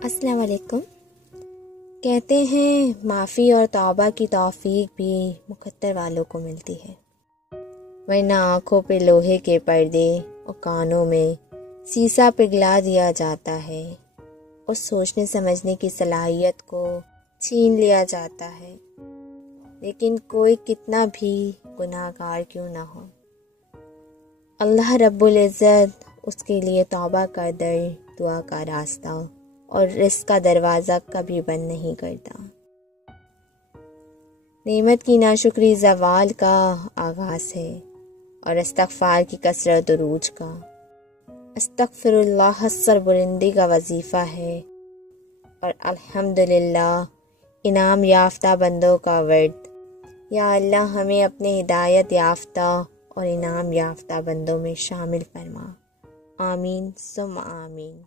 अस्सलाम वालेकुम। कहते हैं माफ़ी और तौबा की तौफीक भी मुकद्दर वालों को मिलती है, वरना आँखों पे लोहे के पर्दे और कानों में शीशा पिघला दिया जाता है और सोचने समझने की सलाहियत को छीन लिया जाता है। लेकिन कोई कितना भी गुनाहगार क्यों ना हो, अल्लाह रब्बुल इज़्ज़त उसके लिए तौबा का दर, दुआ का रास्ता और रिज़्क़ का दरवाज़ा कभी बंद नहीं करता। नेमत की नाशुक्री ज़वाल का आगाज़ है और इस्तग़फ़ार की कसरत उरूज का। अस्तग़फ़िरुल्लाह हस्सर बुलंदी का वजीफ़ा है और अल्हम्दुलिल्लाह इनाम याफ्ता बंदों का वर्द। या अल्लाह हमें अपने हिदायत याफ्ता और इनाम याफ्ता बंदों में शामिल फरमा। आमीन सुम्मा आमीन।